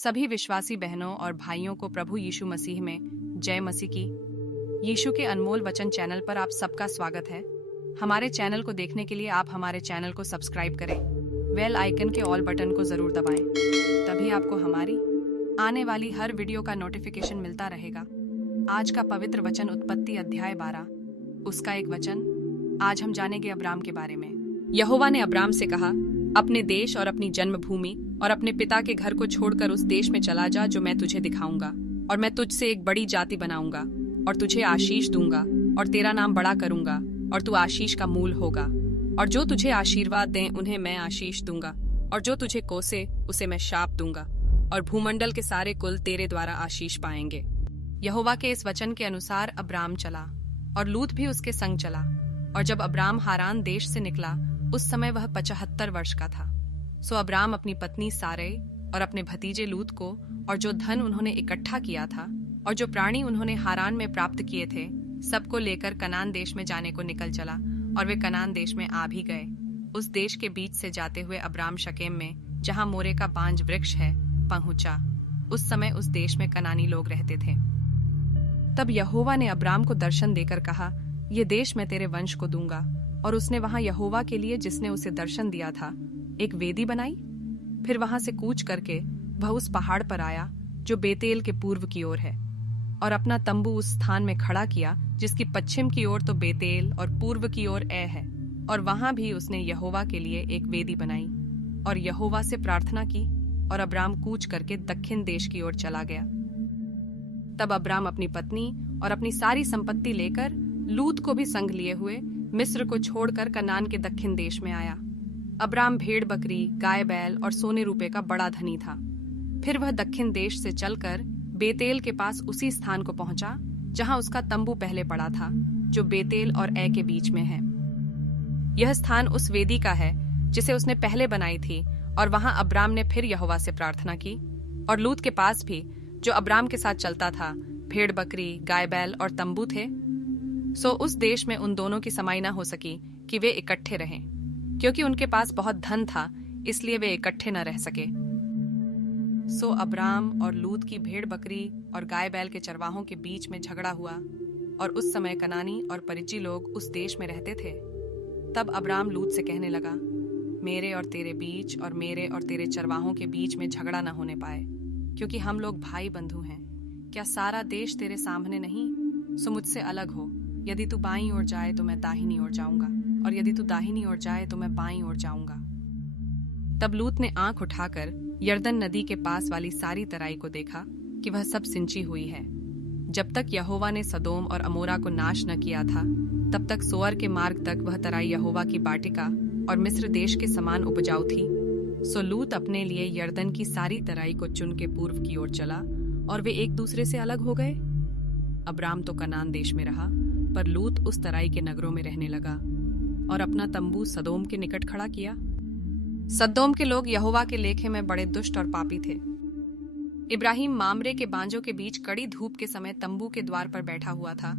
सभी विश्वासी बहनों और भाइयों को प्रभु यीशु मसीह में जय मसीह की। यीशु के अनमोल वचन चैनल पर आप सबका स्वागत है। हमारे चैनल को देखने के लिए आप हमारे चैनल को सब्सक्राइब करें, बेल आइकन के ऑल बटन को जरूर दबाएं, तभी आपको हमारी आने वाली हर वीडियो का नोटिफिकेशन मिलता रहेगा। आज का पवित्र वचन उत्पत्ति अध्याय 12 उसका एक वचन। आज हम जानेंगे अब्राम के बारे में। यहोवा ने अब्राम से कहा, अपने देश और अपनी जन्मभूमि और अपने पिता के घर को छोड़कर उस देश में चला जा जो मैं तुझे दिखाऊंगा, और मैं तुझसे एक बड़ी जाति बनाऊंगा और तुझे आशीष दूंगा और तेरा नाम बड़ा करूंगा और तू आशीष का मूल होगा। और जो तुझे आशीर्वाद दें उन्हें मैं आशीष दूंगा, और जो तुझे कोसे उसे मैं शाप दूंगा, और भूमंडल के सारे कुल तेरे द्वारा आशीष पाएंगे। यहोवा के इस वचन के अनुसार अब्राम चला और लूत भी उसके संग चला। और जब अब्राम हारान देश से निकला उस समय वह 75 वर्ष का था। सो अब्राम अपनी पत्नी सारै और अपने भतीजे लूत को और जो धन उन्होंने इकट्ठा किया था और जो प्राणी उन्होंने हारान में प्राप्त किए थे सबको लेकर कनान देश में जाने को निकल चला, और वे कनान देश में आ भी गए। उस देश के बीच से जाते हुए अब्राम शकेम में, जहाँ मोरे का बांज वृक्ष है, पहुंचा। उस समय उस देश में कनानी लोग रहते थे। तब यहोवा ने अब्राम को दर्शन देकर कहा, ये देश मैं तेरे वंश को दूंगा। और उसने वहां यहोवा के लिए, जिसने उसे दर्शन दिया था, एक वेदी बनाई। फिर वहां से कूच करके वह उस पहाड़ पर आया जो बेतेल के पूर्व की ओर है, और अपना तंबू उस स्थान में खड़ा किया जिसकी पश्चिम की ओर तो बेतेल और पूर्व की ओर ए है। और वहां भी उसने यहोवा के लिए एक वेदी बनाई और यहोवा से प्रार्थना की, और अब्राम कूच करके दक्षिण देश की ओर चला गया। तब अब्राम अपनी पत्नी और अपनी सारी संपत्ति लेकर लूत को भी संग लिए हुए मिस्र को छोड़कर कनान के दक्षिण देश में आया। अब्राम भेड़ बकरी, गाय बैल और सोने रूपे का बड़ा धनी था। फिर वह दक्षिण देश से चलकर बेतेल के पास उसी स्थान को पहुंचा जहां उसका तंबू पहले पड़ा था, जो बेतेल और ए के बीच में है। यह स्थान उस वेदी का है जिसे उसने पहले बनाई थी, और वहां अब्राम ने फिर यहोवा से प्रार्थना की। और लूत के पास भी, जो अब्राम के साथ चलता था, भेड़ बकरी, गाय बैल और तंबू थे। सो उस देश में उन दोनों की समाई न हो सकी कि वे इकट्ठे रहें, क्योंकि उनके पास बहुत धन था, इसलिए वे इकट्ठे न रह सके। सो अब्राम और लूत की भेड़ बकरी और गाय बैल के चरवाहों के बीच में झगड़ा हुआ, और उस समय कनानी और परिज्जी लोग उस देश में रहते थे। तब अब्राम लूत से कहने लगा, मेरे और तेरे बीच और मेरे और तेरे चरवाहों के बीच में झगड़ा न होने पाए, क्योंकि हम लोग भाई बंधु हैं। क्या सारा देश तेरे सामने नहीं? सो मुझसे अलग हो। यदि तू बाईं ओर जाए तो मैं दाहिनी ओर जाऊंगा, और यदि तू दाहिनी ओर जाए तो मैं बाईं ओर जाऊंगा। तब लूत ने आंख उठाकर यरदन नदी के पास वाली सारी तराई को देखा कि वह सब सिंची हुई है। जब तक यहोवा ने सदोम और अमोरा को नाश न किया था, तब तक सोअर के मार्ग तक वह तराई यहोवा की बाटिका और मिस्र देश के समान उपजाऊ थी। सो लूत अपने लिए यरदन की सारी तराई को चुन के पूर्व की ओर चला, और वे एक दूसरे से अलग हो गए। अब्राम तो कनान देश में रहा, पर लूत उस तराई के नगरों में रहने लगा और अपना तंबू सदोम के निकट खड़ा किया। सदोम के लोग यहोवा के लेखे में बड़े दुष्ट और पापी थे। इब्राहिम मामरे के बांजों के बीच कड़ी धूप के समय तंबू के द्वार पर बैठा हुआ था।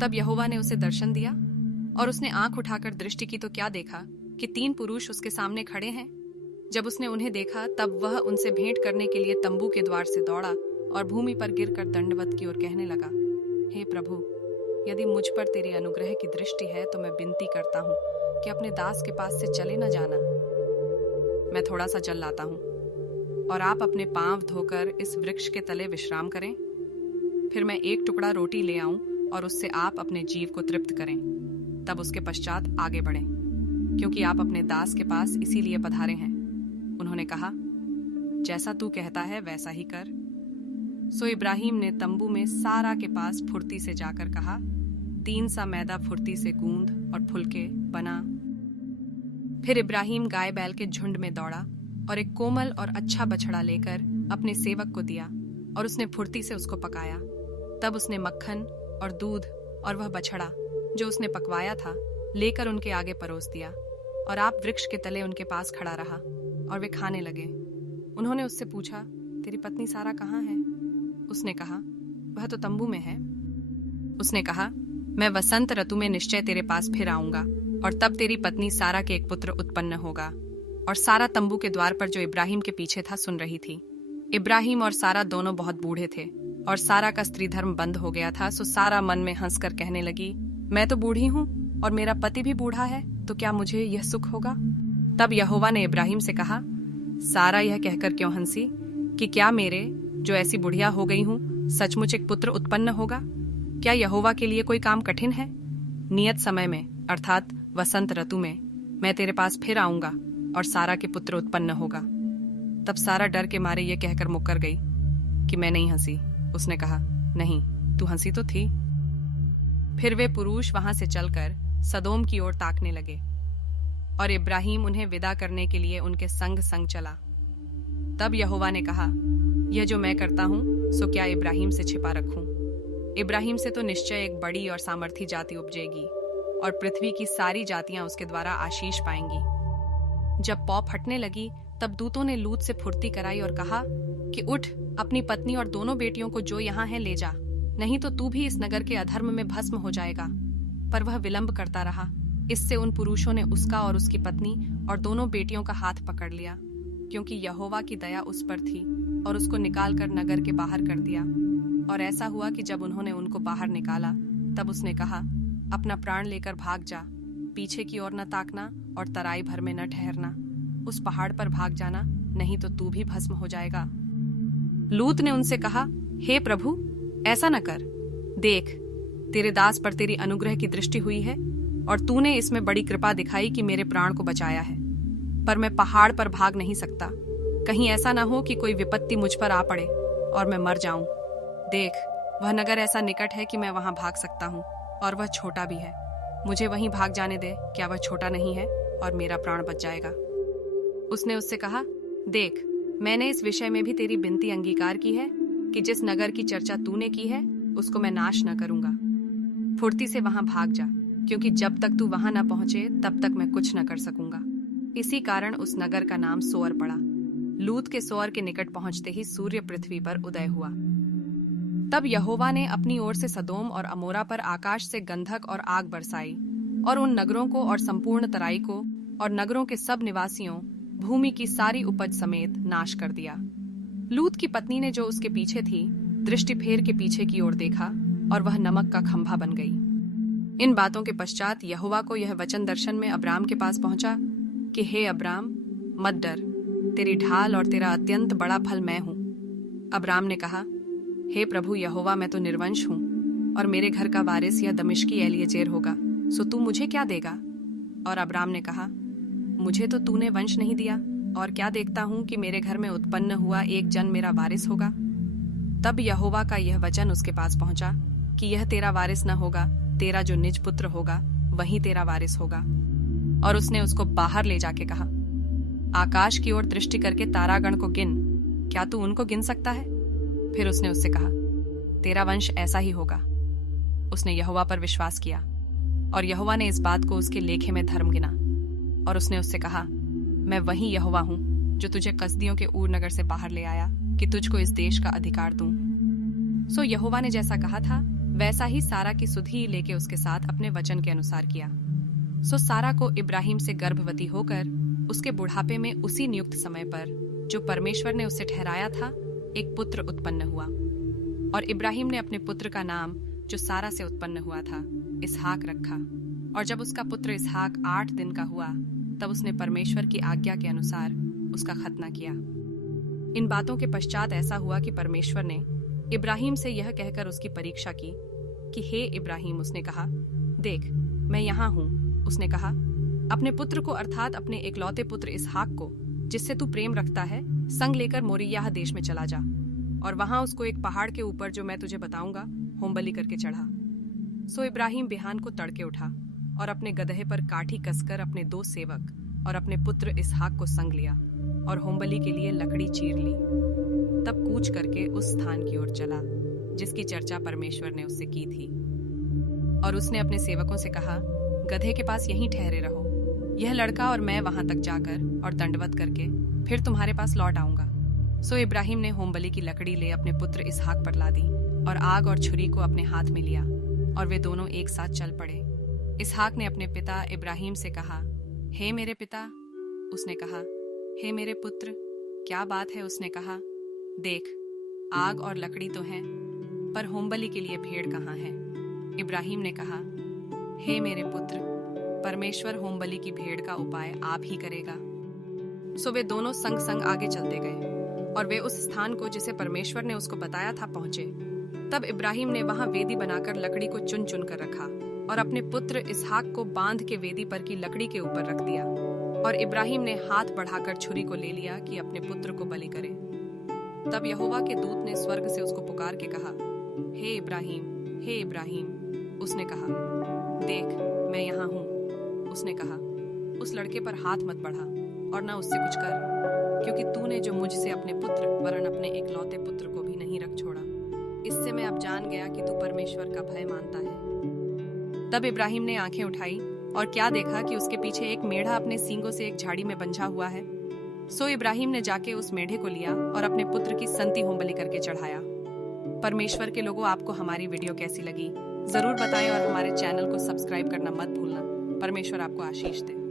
तब यहोवा ने उसे दर्शन दिया, और उसने आंख उठाकर दृष्टि की तो क्या देखा कि 3 पुरुष उसके सामने खड़े हैं। जब उसने उन्हें देखा तब वह उनसे भेंट करने के लिए तंबू के द्वार से दौड़ा और भूमि पर गिरकर दंडवत की ओर कहने लगा, हे प्रभु, यदि मुझ पर तेरी अनुग्रह की दृष्टि है तो मैं विनती करता हूँ कि अपने दास के पास से चले न जाना। मैं थोड़ा सा जल लाता हूँ, और आप अपने पांव धोकर इस वृक्ष के तले विश्राम करें। फिर मैं एक टुकड़ा रोटी ले आऊं और उससे आप अपने जीव को तृप्त करें। तब उसके पश्चात आगे बढ़ें, क्योंकि आप अपने दास के पास इसीलिए पधारे हैं। उन्होंने कहा, जैसा तू कहता है वैसा ही कर। सो इब्राहिम ने तंबू में सारा के पास फुर्ती से जाकर कहा, 3 सा मैदा फुर्ती से गूंद और फुलके बना। फिर इब्राहिम गाय बैल के झुंड में दौड़ा और एक कोमल और अच्छा बछड़ा लेकर अपने सेवक को दिया, और उसने फुर्ती से उसको पकाया। तब उसने मक्खन और दूध और वह बछड़ा जो उसने पकवाया था लेकर उनके आगे परोस दिया, और आप वृक्ष के तले उनके पास खड़ा रहा, और वे खाने लगे। उन्होंने उससे पूछा, तेरी पत्नी सारा कहाँ है? उसने कहा, वह तो तंबू में है। उसने कहा, मैं वसंत ऋतु में निश्चय तेरे पास फिर आऊंगा, और तब तेरी पत्नी सारा के एक पुत्र उत्पन्न होगा। और सारा तंबू के द्वार पर जो इब्राहिम के पीछे था सुन रही थी। इब्राहिम और सारा दोनों बहुत बूढ़े थे और सारा का स्त्री धर्म बंद हो गया था। सो सारा मन में हंसकर कहने लगी, मैं तो बूढ़ी हूँ और मेरा पति भी बूढ़ा है, तो क्या मुझे यह सुख होगा? तब यहोवा ने इब्राहिम से कहा, सारा यह कहकर क्यों हंसी कि क्या मेरे जो ऐसी बुढ़िया हो गई हूँ सचमुच एक पुत्र उत्पन्न होगा? क्या यहोवा के लिए कोई काम कठिन है? नियत समय में अर्थात वसंत ऋतु में मैं तेरे पास फिर आऊंगा और सारा के पुत्र उत्पन्न होगा। तब सारा डर के मारे ये कहकर मुकर गई कि मैं नहीं हंसी। उसने कहा, नहीं, तू हंसी तो थी। फिर वे पुरुष वहां से चलकर सदोम की ओर ताकने लगे और इब्राहिम उन्हें विदा करने के लिए उनके संग संग चला। तब यहोवा ने कहा, यह जो मैं करता हूं सो क्या इब्राहिम से छिपा रखूं? इब्राहिम से तो निश्चय एक बड़ी और सामर्थी जाति उपजेगी और पृथ्वी की सारी जातियां उसके द्वारा आशीष पाएंगी। जब पौ फटने लगी तब दूतों ने लूत से फुर्ती कराई और कहा कि उठ, अपनी पत्नी और दोनों बेटियों को जो यहाँ है ले जा, नहीं तो तू भी इस नगर के अधर्म में भस्म हो जाएगा। पर वह विलंब करता रहा। इससे उन पुरुषों ने उसका और उसकी पत्नी और दोनों बेटियों का हाथ पकड़ लिया, क्योंकि यहोवा की दया उस पर थी, और उसको निकालकर नगर के बाहर कर दिया। और ऐसा हुआ कि जब उन्होंने उनको बाहर निकाला तब उसने कहा, अपना प्राण लेकर भाग जा, पीछे की ओर न ताकना और तराई भर में न ठहरना। उस पहाड़ पर भाग जाना, नहीं तो तू भी भस्म हो जाएगा। लूत ने उनसे कहा, हे प्रभु, ऐसा न कर। देख, तेरे दास पर तेरी अनुग्रह की दृष्टि हुई है और तूने इसमें बड़ी कृपा दिखाई कि मेरे प्राण को बचाया है। पर मैं पहाड़ पर भाग नहीं सकता, कहीं ऐसा न हो कि कोई विपत्ति मुझ पर आ पड़े और मैं मर जाऊं। देख, वह नगर ऐसा निकट है कि मैं वहां भाग सकता हूं, और वह छोटा भी है। मुझे वहीं भाग जाने दे, क्या वह छोटा नहीं है और मेरा प्राण बच जाएगा। उसने उससे कहा, देख, मैंने इस विषय में भी तेरी विनती अंगीकार की है कि जिस नगर की चर्चा तूने की है उसको मैं नाश न करूंगा। फुर्ती से वहां भाग जा, क्योंकि जब तक तू वहां न पहुंचे तब तक मैं कुछ न कर सकूंगा। इसी कारण उस नगर का नाम सोअर पड़ा। लूत के सोअर के निकट पहुंचते ही सूर्य पृथ्वी पर उदय हुआ। तब यहोवा ने अपनी ओर से सदोम और अमोरा पर आकाश से गंधक और आग बरसाई और उन नगरों को और संपूर्ण तराई को और नगरों के सब निवासियों, भूमि की सारी उपज समेत नाश कर दिया। लूत की पत्नी ने जो उसके पीछे थी दृष्टि फेर के पीछे की ओर देखा और वह नमक का खंभा बन गई। इन बातों के पश्चात यहोवा को यह वचन दर्शन में अब्राम के पास पहुंचा कि हे अब्राम, मत डर, तेरी ढाल और तेरा अत्यंत बड़ा फल मैं हूं। अब्राम ने कहा, हे प्रभु यहोवा, मैं तो निर्वंश हूं और मेरे घर का वारिस यह दमिश्की एलिएजेर होगा, सो तू मुझे क्या देगा? और अब्राम ने कहा, मुझे तो तूने वंश नहीं दिया, और क्या देखता हूं कि मेरे घर में उत्पन्न हुआ एक जन मेरा वारिस होगा। तब यहोवा का यह वचन उसके पास पहुंचा कि यह तेरा वारिस न होगा, तेरा जो निज पुत्र होगा वही तेरा वारिस होगा। और उसने उसको बाहर ले जाके कहा, आकाश की ओर दृष्टि करके तारागण को गिन, क्या तू उनको गिन सकता है? फिर उसने उससे कहा, तेरा वंश ऐसा ही होगा। उसने यहोवा पर विश्वास किया और यहोवा ने इस बात को उसके लेखे में धर्म गिना। और उसने उससे कहा, मैं वही यहोवा हूं जो तुझे कसदियों के ऊर नगर से बाहर ले आया कि तुझको इस देश का अधिकार दूं। सो यहोवा ने जैसा कहा था वैसा ही सारा की सुधि लेके उसके साथ अपने वचन के अनुसार किया। सो सारा को इब्राहिम से गर्भवती होकर उसके बुढ़ापे में उसी नियुक्त समय पर जो परमेश्वर ने उसे ठहराया था एक पुत्र उत्पन्न हुआ। और इब्राहिम ने अपने पुत्र का नाम जो सारा से उत्पन्न हुआ था इसहाक रखा। और जब उसका पुत्र इसहाक 8 दिन का हुआ तब उसने परमेश्वर की आज्ञा के अनुसार उसका खतना किया। इन बातों के पश्चात ऐसा हुआ कि परमेश्वर ने इब्राहिम से यह कहकर उसकी परीक्षा की कि हे इब्राहिम, उसने कहा, देख, मैं यहाँ हूँ। उसने कहा, अपने पुत्र को अर्थात अपने एकलौते पुत्र इसहाक को जिससे तू प्रेम रखता है संग लेकर मोरियाह देश में चला जा और वहां उसको एक पहाड़ के ऊपर जो मैं तुझे बताऊंगा होमबलि करके चढ़ा। सो इब्राहिम बिहान को तड़के उठा और अपने गदहे पर काठी कसकर अपने 2 सेवक और अपने पुत्र इसहाक को संग लिया और होमबलि के लिए लकड़ी चीर ली। तब कूच करके उस स्थान की ओर चला जिसकी चर्चा परमेश्वर ने उससे की थी। और उसने अपने सेवकों से कहा, गधे के पास यहीं ठहरे रहो, यह लड़का और मैं वहां तक जाकर और दंडवत करके फिर तुम्हारे पास लौट आऊंगा। सो इब्राहिम ने होमबलि की लकड़ी ले अपने पुत्र इसहाक पर ला दी और आग और छुरी को अपने हाथ में लिया और वे दोनों एक साथ चल पड़े। इसहाक ने अपने पिता इब्राहिम से कहा, हे मेरे पिता। उसने कहा, हे मेरे पुत्र। क्या बात है? उसने कहा, देख, आग और लकड़ी तो हैं, पर होमबलि के लिए भेड़ कहाँ है? इब्राहिम ने कहा, हे मेरे पुत्र, परमेश्वर होमबलि की भेड़ का उपाय आप ही करेगा। सो वे दोनों संग संग आगे चलते गए और वे उस स्थान को जिसे परमेश्वर ने उसको बताया था पहुंचे। तब इब्राहिम ने वहां वेदी बनाकर लकड़ी को चुन चुन कर रखा और अपने पुत्र इसहाक को बांध के वेदी पर की लकड़ी के ऊपर रख दिया। और इब्राहिम ने हाथ बढ़ाकर छुरी को ले लिया कि अपने पुत्र को बलि करे। तब यहोवा के दूत ने स्वर्ग से उसको पुकार के कहा, हे इब्राहिम, हे इब्राहिम। उसने कहा, देख, मैं यहाँ हूँ। उसने कहा, उस लड़के पर हाथ मत बढ़ा और न उससे कुछ कर, क्योंकि तूने जो मुझसे अपने पुत्र वरन अपने एकलौते पुत्र को भी नहीं रख छोड़ा। इससे मैं अब जान गया कि तू परमेश्वर का भय मानता है। तब इब्राहिम ने आंखें उठाई और क्या देखा कि उसके पीछे एक मेढ़ा अपने सींगों से एक झाड़ी में बंधा हुआ है। सो इब्राहिम ने जाके उस मेढ़े को लिया और अपने पुत्र की संति होमबलि करके चढ़ाया। परमेश्वर के लोगों, आपको हमारी वीडियो कैसी लगी जरूर बताएं और हमारे चैनल को सब्सक्राइब करना मत भूलना। परमेश्वर आपको आशीष दे।